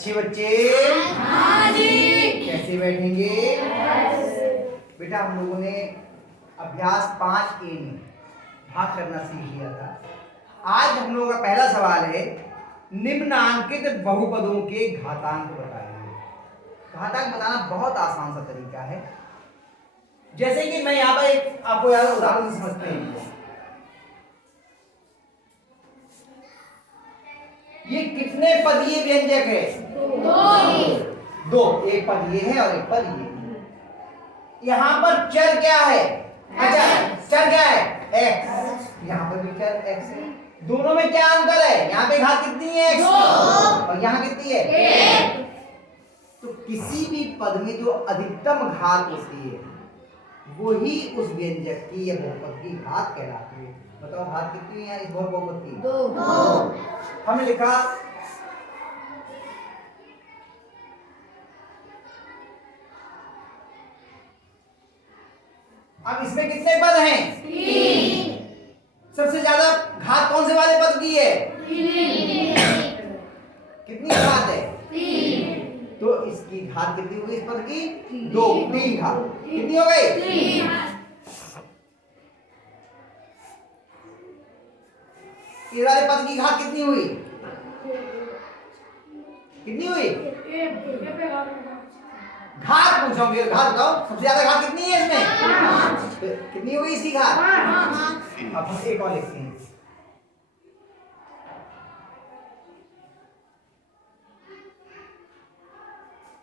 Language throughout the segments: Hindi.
अच्छे बच्चे हाँ जी। कैसे बैठेंगे? बेटा हम लोगों ने अभ्यास 5A में भाग करना सीख लिया था। आज हम लोगों का पहला सवाल है, निम्नांकित बहुपदों के घातांक बताइए। घातांक बताना बहुत आसान सा तरीका है। जैसे कि मैं यहाँ पर एक आपको यार उदाहरण से समझते हैं। ये कितने पदीय व्यंजक है? दो। एक पद ये है और एक पद ये है। यहाँ पर चर क्या है? अच्छा, चर क्या है? x। यहाँ पर भी चर x है। दोनों में क्या अंतर है? यहाँ पे घात कितनी है? x और यहाँ कितनी है? 1। तो किसी भी पद में जो अधिकतम घात होती है वही उस व्यंजक की या बहुपद की घात कहलाती है। बताओ घात कितनी है इस बहुपद की? 2। हमने लिखा अब इसमें कितने पद हैं? 3। सबसे ज्यादा घात कौन से वाले पद की है? 3। कितनी घात है? 3। तो इसकी घात कितनी होगी इस पद की? 2। 3 घात कितनी हो गई? 3। इस वाले पद की घात कितनी हुई? कितनी हुई? घात पूछोगे, घात बताओ सबसे ज्यादा घात कितनी है इसमें? तो कितनी हुई इसकी घात? अब हम एक और लिखते हैं।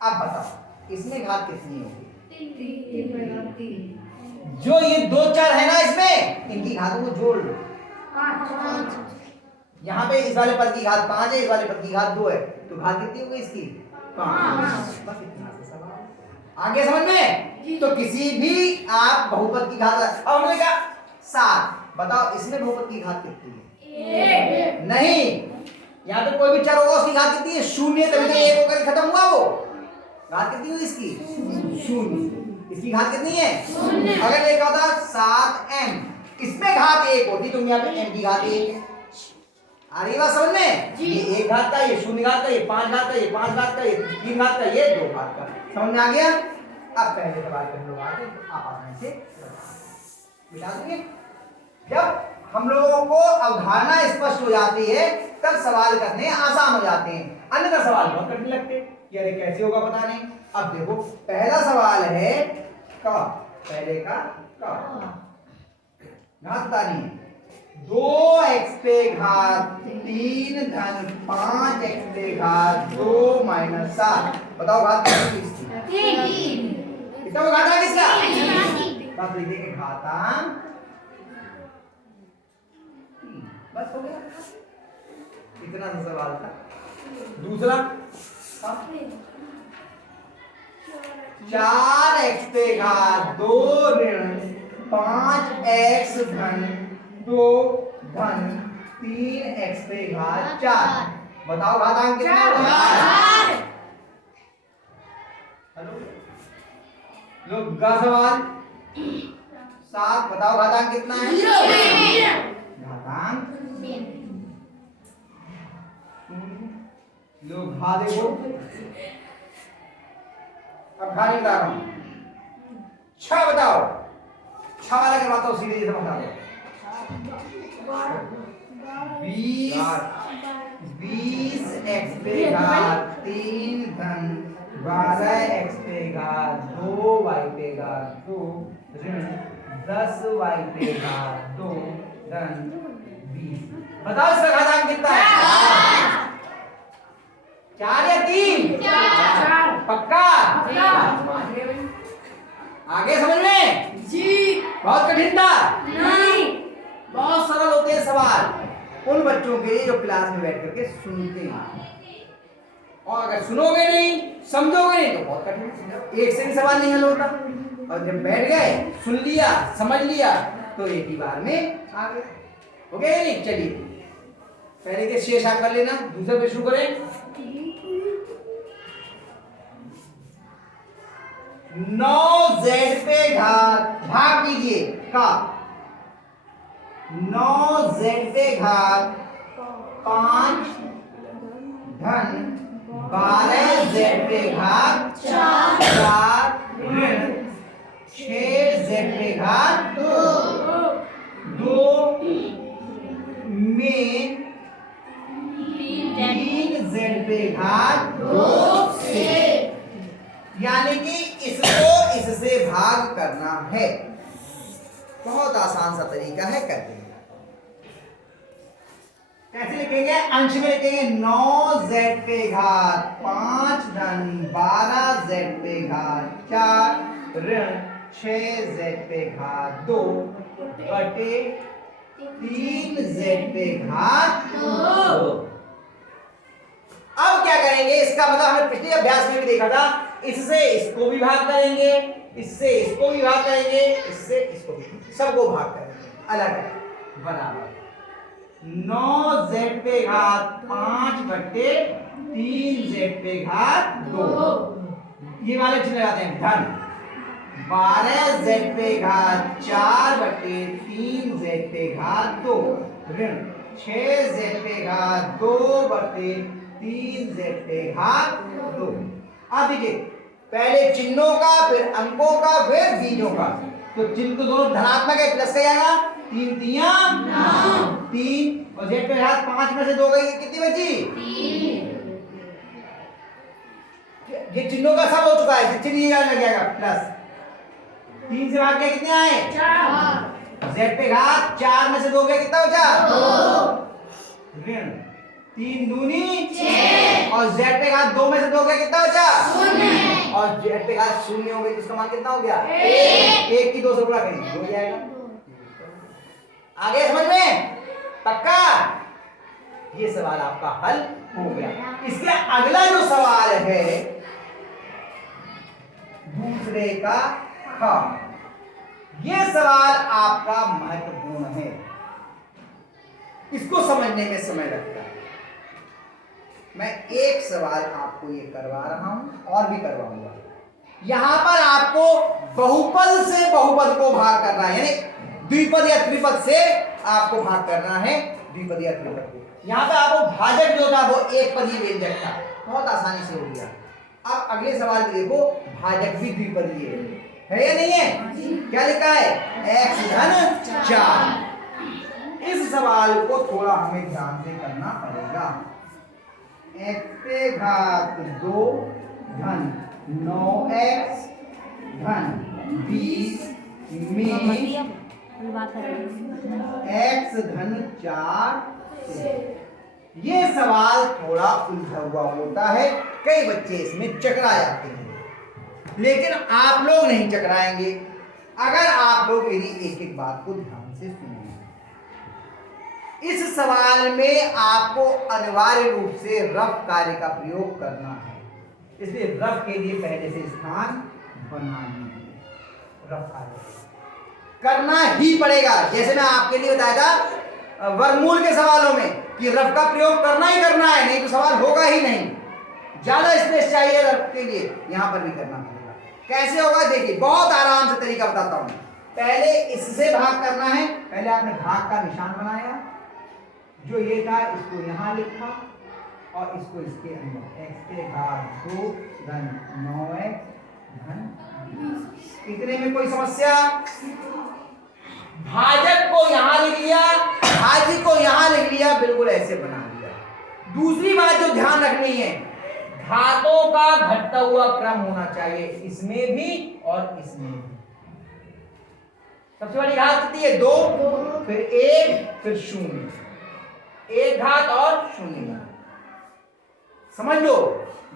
अब बताओ इसमें घात कितनी होगी? 3। जो ये दो चर है ना इसमें, इनकी घातों को जोड़ लो। 5। यहाँ पे इस वाले पद की घात 5 है, इस वाले पद की घात 2 है, तो घात कितनी होगी इसकी? 5। बस इतना सा सवाल। आगे समझ में? तो किसी भी आप बहुपद की घात, अब हमने कहा 7, बताओ इसमें बहुपद की घात कितनी है? 1। नहीं, यहाँ पे कोई भी चर होगा उसकी घात कितनी है? 0। तभी तो 1 होकर खत्म हुआ वो। घात कितनी हुई इसकी? 0। इसकी घात कितनी है? 0। अगर लिखा होता 7m, इसमें घात 1 होती तो यहाँ पे m की घात 1 है। आ रही बात समझ में? ये 1 घात का, ये 0 घात का, ये 5 घात का, ये 5 घात का, ये 3 घात का, ये 2 घात का। समझ में आ गया? अब पहले सवाल पे हम लोग आगे आप आसानी से मिटा देंगे। जब हम लोगों को अवधारणा स्पष्ट हो जाती है तब सवाल करने आसान हो जाते हैं, अन्यथा सवाल बहुत कठिन लगते हैं कि अरे कैसे होगा पता नहीं। अब देखो पहला सवाल है क, पहले का क, घात बतानी है। 2x पे घात 3 धन 5x पे घात 2 माइनस 7। बताओ घात किसकी? 3। कितना वो घातांक किसका? बस लिख देंगे घातांक 3। बस हो गया, इतना सा सवाल था। दूसरा 4x पे घात 2 ऋण 5x धन 2 धन 3x पे घात 4। बताओ घातांक कितना होगा? हेलो लोग का सवाल 7। बताओ घातांक कितना है? घातांक लोग घा देखो। अब घा नहीं बता रहा हूं, 6 बताओ। 6 वाला करवाता हूं सीधे, जैसे बता दो। 20x पे घात 3 धन 12x पे घात 2y पे घात 2 ऋण 10y पे घात 2 धन 20। बताओ इसका घातांक कितना है? 4 या 3? 4। पक्का? आगे समझ में? जी। बहुत कठिन था? नहीं, बहुत सरल होते हैं सवाल उन बच्चों के लिए जो क्लास में बैठ करके सुनते हैं, और अगर सुनोगे नहीं समझोगे नहीं तो बहुत कठिन। एक से भी सवाल नहीं हल होता, और जब बैठ गए सुन लिया समझ लिया तो एक ही बार में आ गए। हो गया नहीं? चलिए पहले के शेष आप कर लेना, दूसरे पे शुरू करें। 9z पे घात, भाग कीजिए का, 9z पे घात 5 धन 12 z पे घात 4 ऋण 6 z पे घात 2 में 3 z पे घात 2 से, यानी कि इसको इससे भाग करना है। बहुत आसान सा तरीका है, करते हैं। कैसे लिखेंगे? अंश में लिखेंगे 9z पे घात 5 धन 12z पे घात 4 ऋण 6z पे घात 2 बटे 3z पे घात 2। अब क्या करेंगे? इसका मतलब हमने पिछले अभ्यास में भी देखा था, इससे इसको भी भाग करेंगे, इससे इसको भी भाग करेंगे, इससे इसको भी, सबको भाग करेंगे अलग अलग बराबर। 9z पे घात 5 बटे 3z पे घात 2, ये वाले चिन्ह लगाते हैं, धन 12z पे घात 4 बटे 3z पे घात 2 ऋण 6z पे घात 2 बटे 3z पे घात 2। अब देखिए, पहले चिन्हों का, फिर अंकों का, फिर बीजों का। तो चिन्ह तो दोनों धनात्मक है, प्लस का जाएगा 3 तिया 3 और z पे घात 5 में से 2 गई, कितनी बची? 3। ये चिन्हों का सब हो चुका है, चिन्ह ये लग जाएगा प्लस 3 से भाग के कितने आए? 4। z पे घात 4 में से 2 गए, कितना बचा? 2 ऋण 3 दूनी 6 और z पे घात 2 में से 2 गए, कितना बचा? 0 और z पे घात 0 हो गई, तो इसका मान कितना हो गया? 1 की 2 से गुणा करेंगे, हो जाएगा। आगे समझ में? पक्का? ये सवाल आपका हल हो गया। इसके अगला जो सवाल है दूसरे का ख, ये सवाल आपका महत्वपूर्ण है, इसको समझने में समय लगता है। मैं एक सवाल आपको ये करवा रहा हूं और भी करवाऊंगा। यहां पर आपको बहुपद से बहुपद को भाग करना है, यानी द्विपद या त्रिपद से आपको भाग करना है, द्विपद या त्रिपद को। यहां पे आपको भाजक जो था वो एक पदीय व्यंजक था, बहुत आसानी से हो गया। अब अगले सवाल में देखो, भाजक भी द्विपदीय है या नहीं है? क्या लिखा है? x धन 4। इस सवाल को थोड़ा हमें ध्यान से करना पड़ेगा। x पे घात 2 धन 9x धन 20 में x धन 4 से। ये सवाल थोड़ा उलझा हुआ होता है, कई बच्चे इसमें चकरा जाते हैं, लेकिन आप लोग नहीं चकराएंगे अगर आप लोग मेरी एक एक बात को ध्यान से सुनेंगे। इस सवाल में आपको अनिवार्य रूप से रफ कार्य का प्रयोग करना है, इसलिए रफ के लिए पहले से स्थान बना लीजिए। रफ कार्य करना ही पड़ेगा, जैसे मैं आपके लिए बताया था वर्गमूल के सवालों में कि रफ का प्रयोग करना ही करना है, नहीं तो सवाल होगा ही नहीं। ज्यादा स्पेस चाहिए रफ के लिए, यहां पर भी करना पड़ेगा। कैसे होगा देखिए, बहुत आराम से तरीका बताता हूं। पहले इससे भाग करना है, पहले आपने भाग का निशान बनाया, जो ये था इसको यहां लिखा और इसको इसके अंदर x के घात 2 धन 9x धन 20। इतने में कोई समस्या? भाजक को यहां लिख लिया, भाजी को यहां लिख लिया, बिल्कुल ऐसे बना लिया। दूसरी बात जो ध्यान रखनी है, घातों का घटता हुआ क्रम होना चाहिए, इसमें भी और इसमें भी। सबसे बड़ी घात कितनी है? 2, फिर 1, फिर 0, 1 घात और 0 घात। समझ लो,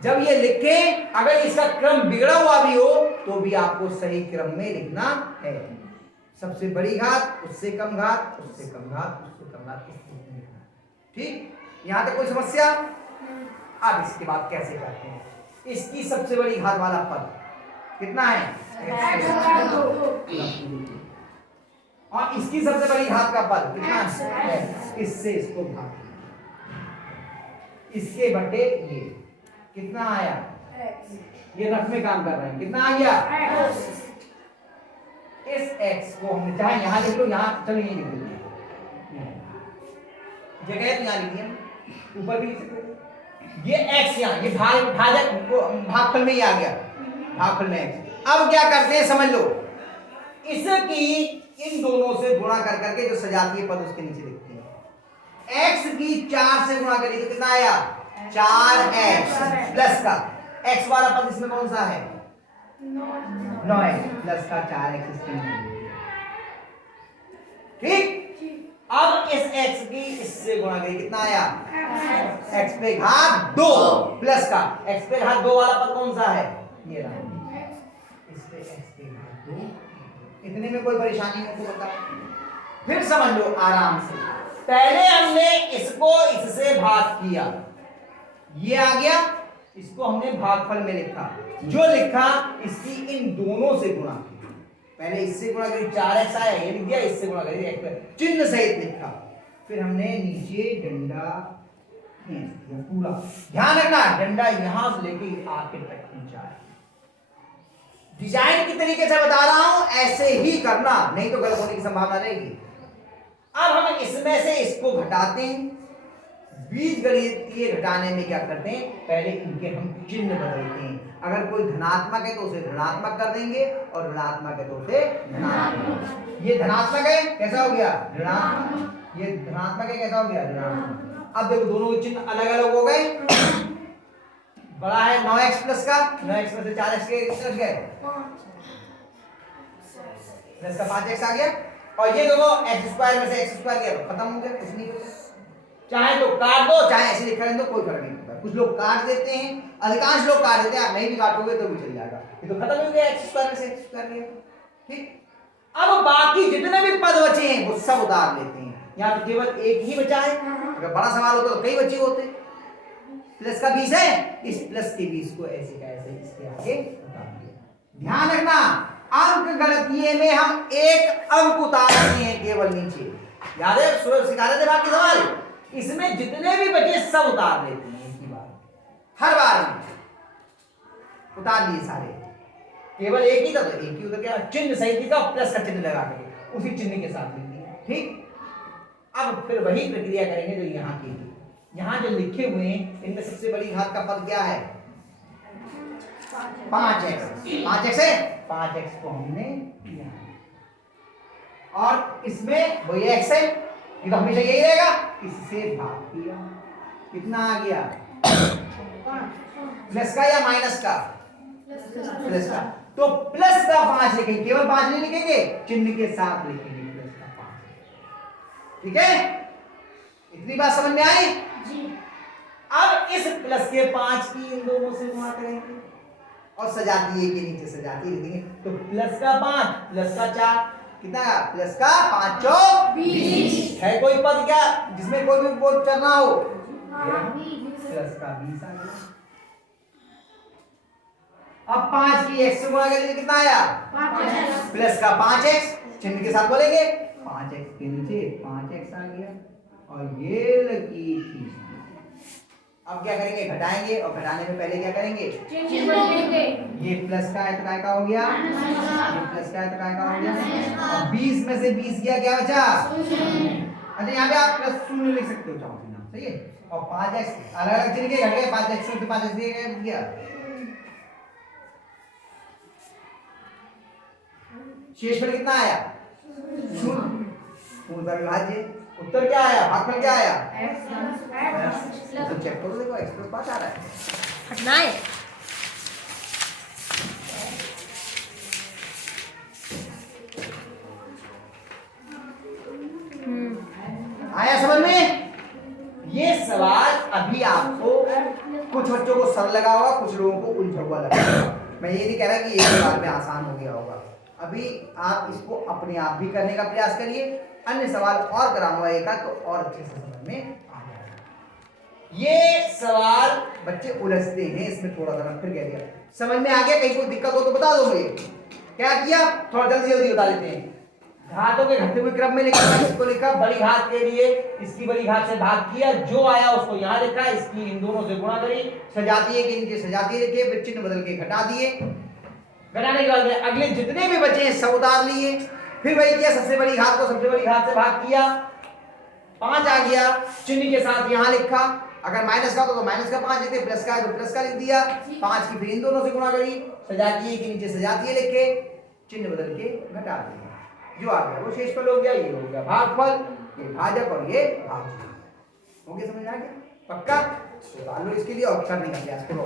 जब ये लिखें, अगर इसका क्रम बिगड़ा हुआ भी हो तो भी आपको सही क्रम में लिखना है। सबसे बड़ी घात, उससे कम घात, उससे कम घात, उससे कम घात, उससे कम घात। ठीक, यहां तक कोई समस्या? अब इसके बाद कैसे करते हैं? इसकी सबसे बड़ी घात वाला पद कितना है? और इसकी सबसे बड़ी घात का पद कितना है? इससे इसको भाग, इसके बटे ये कितना आया? ये रफ में काम कर रहे हैं, कितना आ गया? इस x को हमने चाहे यहां लिख लो, यहां चलो ये लिख लो, जगह तो यहां लिखिए, ऊपर भी लिख सकते, ये x यहाँ, ये भागफल में ही आ गया, भागफल में x। अब क्या करते हैं समझ लो, इसकी इन दोनों से गुणा कर करके जो सजातीय पद उसके नीचे लिखते हैं। x की 4 से गुणा करिए तो कितना आया, 4x प्लस का x वाला पद इसमें कौन सा है, 9x प्लस का 4x इसके नीचे। ठीक, अब इस x की इससे गुणा करिए कितना आया, x पे घात 2 प्लस का x पे घात 2 वाला पद कौन सा है, ये रहा, इस पे x पे घात 2। इतने में कोई परेशानी हो तो बता, फिर समझ लो आराम से। पहले हमने इसको इससे भाग किया, ये आ गया, इसको हमने भागफल में लिखा, जो लिखा इसकी इन दोनों से गुणा किया। पहले इससे गुणा करी 4x आया, ये लिख दिया, इससे गुणा करी x पे चिन्ह सहित लिखा, फिर हमने नीचे डंडा खींच दिया पूरा। ध्यान रखना डंडा यहां से लेके आखिर तक खींचा है। डिजाइन के तरीके से बता रहा हूं, ऐसे ही करना, नहीं तो गलत होने की संभावना रहेगी। अब हम इसमें से इसको घटाते हैं, बीजगणितीय घटाने में क्या करते हैं, पहले इनके हम चिन्ह बदलते हैं। अगर कोई धनात्मक है तो उसे ऋणात्मक कर देंगे, और ऋणात्मक है तो उसे धनात्मक। ये धनात्मक है, कैसा हो गया ऋणात्मक, ये धनात्मक है, कैसा हो गया ऋणात्मक। अब देखो दोनों के चिन्ह अलग अलग हो गए, बड़ा है 9x प्लस का, 9x में से 4x के कट गए, प्लस का 5x आ गया, और ये देखो x स्क्वायर में से x स्क्वायर गया तो खत्म हो गया, कुछ नहीं बचा। चाहे तो काट दो, चाहे ऐसे लिखा रहने दो, कोई फर्क नहीं पड़ता। कुछ लोग काट देते हैं, अधिकांश लोग काट देते हैं, आप नहीं भी काटोगे तो भी चल जाएगा, ये तो खत्म हो गया, x स्क्वायर में से x स्क्वायर गया। ठीक, अब बाकी जितने भी पद बचे हैं वो सब उतार लेते हैं। यहाँ पे केवल एक ही बचा है, अगर बड़ा सवाल होता तो कई बचे होते। प्लस का 20 है, इस प्लस के 20 को ऐसे का ऐसे इसके आगे उतार दिया। ध्यान रखना अंक गणितीय में हम एक अंक उतारते हैं केवल नीचे, याद है सूरज सिखा रहे थे बाकी सवाल, इसमें जितने भी बचे सब उतार लेते हैं एक ही बार, हर बार में उतार लिए सारे, केवल एक ही था तो एक ही उतर गया, चिन्ह सही लिखा, प्लस का चिन्ह लगा के उसी चिन्ह के साथ लिख दिया। ठीक, अब फिर वही प्रक्रिया करेंगे जो यहाँ की थी। यहाँ जो लिखे हुए हैं इनमें सबसे बड़ी घात का पद क्या है, 5x, 5x है, 5x को हमने किया, और इसमें वही x है, ये तो हमेशा यही रहेगा, इससे भाग किया, कितना आ गया, प्लस का या माइनस का, प्लस का, तो प्लस का 5 लिखेंगे, केवल 5 नहीं लिखेंगे, चिन्ह के साथ लिखेंगे प्लस का 5। ठीक है, इतनी बात समझ में आई जी। अब इस प्लस के 5 की इन दोनों से गुणा करेंगे और सजातीय के नीचे सजातीय लिखेंगे, तो प्लस का 5 प्लस का 4 कितना, प्लस का 5 चौक 20 है। कोई पद क्या जिसमें कोई भी बोल करना हो, प्लस का 20 आ गया। अब 5 की x से गुणा करेंगे कितना आया, प्लस का 5x, चिन्ह के साथ बोलेंगे 5x के नीचे 5x आ गया, और ये लकीर थी। अब क्या करेंगे, घटाएंगे, और घटाने में पहले क्या करेंगे, ये प्लस का है तो काय का हो गया, ये प्लस का है तो काय का हो गया, और 20 में से 20 गया, क्या बचा, अच्छा यहाँ पे आप प्लस 0 लिख सकते हो चाहो ना, सही है, और 5x अलग अलग चिन्ह के घट गए, 5x से 5x गया, शेष पर कितना आया, पूर्ण विभाज्य, उत्तर क्या आया, भागफल क्या आया, तो चेक करो, देखो x प्लस 5 आ रहा है, हटना है। आया समझ में। ये सवाल अभी आपको कुछ बच्चों को सरल लगा होगा, कुछ लोगों को उलझा हुआ लगा होगा। मैं ये नहीं कह रहा कि एक बार में आसान हो गया होगा, अभी आप इसको अपने आप भी करने का प्रयास करिए, अन्य सवाल और कराऊंगा एक तो और अच्छे से समझ में आ जाएगा। ये सवाल बच्चे उलझते हैं, इसमें थोड़ा सा फिर कह दिया, समझ में आ गया, कहीं कोई दिक्कत हो तो बता दो मुझे। क्या किया, थोड़ा जल्दी जल्दी बता देते हैं। घातों के घटते हुए क्रम में लिखा, इसको लिखा बड़ी घात के लिए इसकी बड़ी घात से भाग किया, जो आया उसको यहाँ लिखा, इसकी इन दोनों से गुणा करी, सजातीय के नीचे सजातीय लिखे, फिर चिन्ह बदल के घटा दिए। घटाने के बाद अगले जितने भी बचे हैं सब उतार लिए, फिर वही किया, सबसे बड़ी घात को सबसे बड़ी घात से भाग किया, 5 आ गया, चिन्ह के साथ यहाँ लिखा, अगर माइनस का तो माइनस का 5 लिखते, प्लस का है तो प्लस का लिख दिया, 5 की फिर इन दोनों से गुणा करी, सजातीय के नीचे सजातीय लिख के चिन्ह बदल के घटा दिया, जो आ गया वो शेषफल हो गया, ये हो गया भागफल, ये भाजक और ये भाज्य। हो गया, समझ आ गया? पक्का? तो लो इसके लिए और करने का प्रयास करो।